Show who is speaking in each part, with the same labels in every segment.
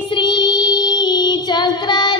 Speaker 1: श्री श्रीचक्र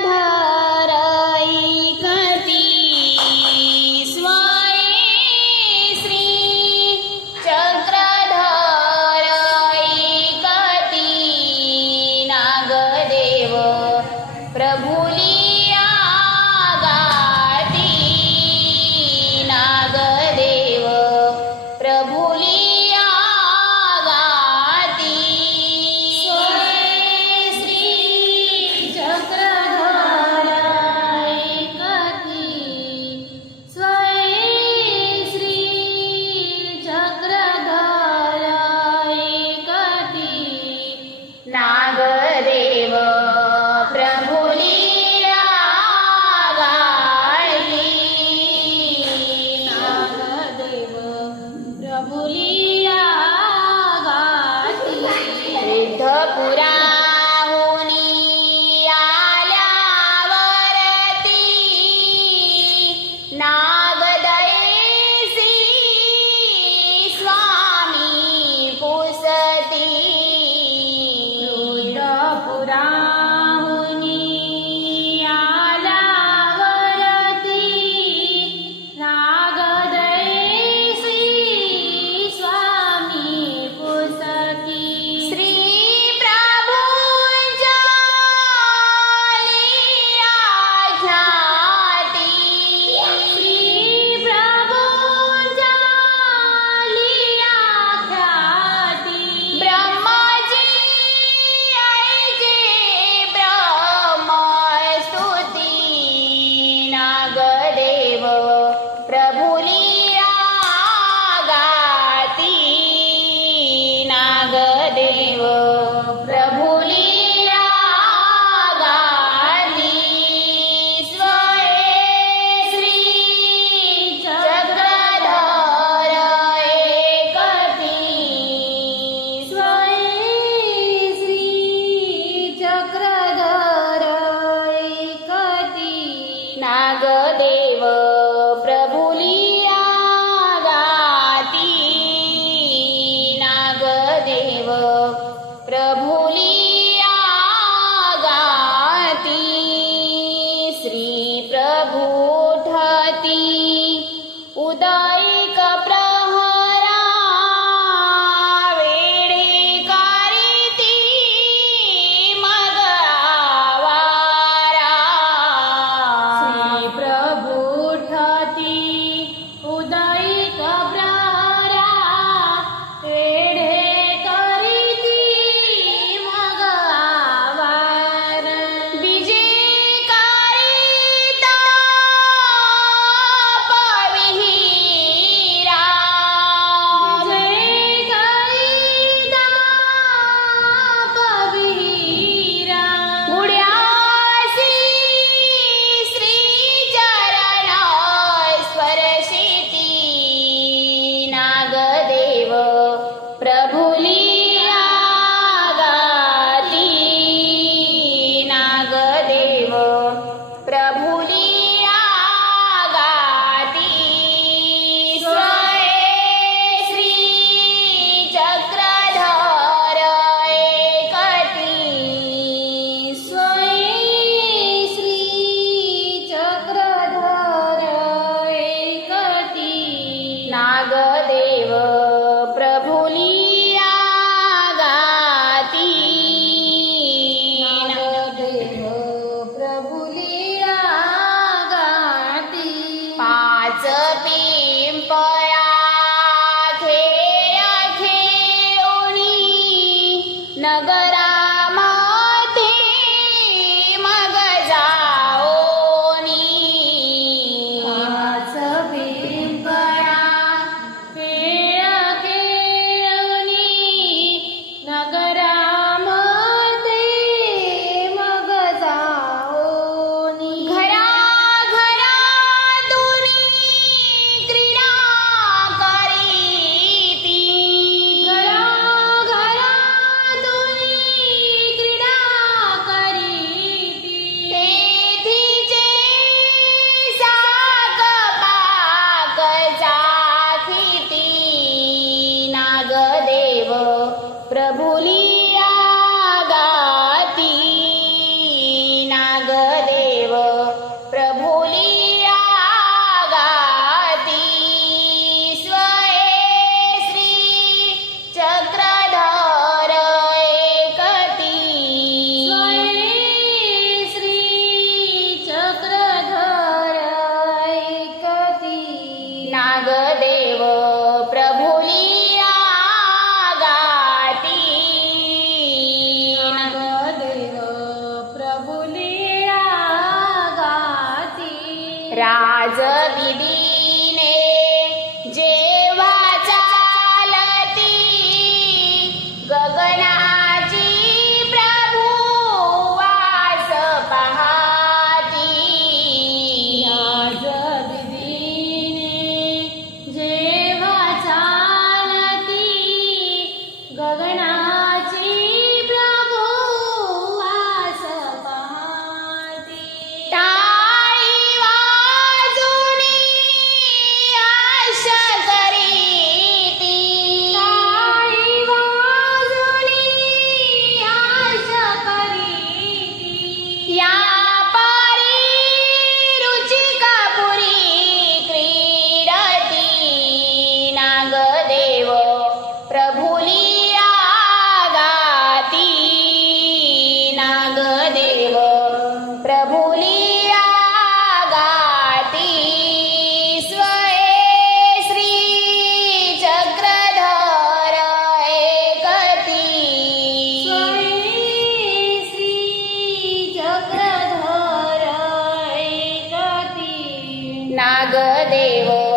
Speaker 1: प्रभो नगर राजविदी ನಾಗದೇವೋ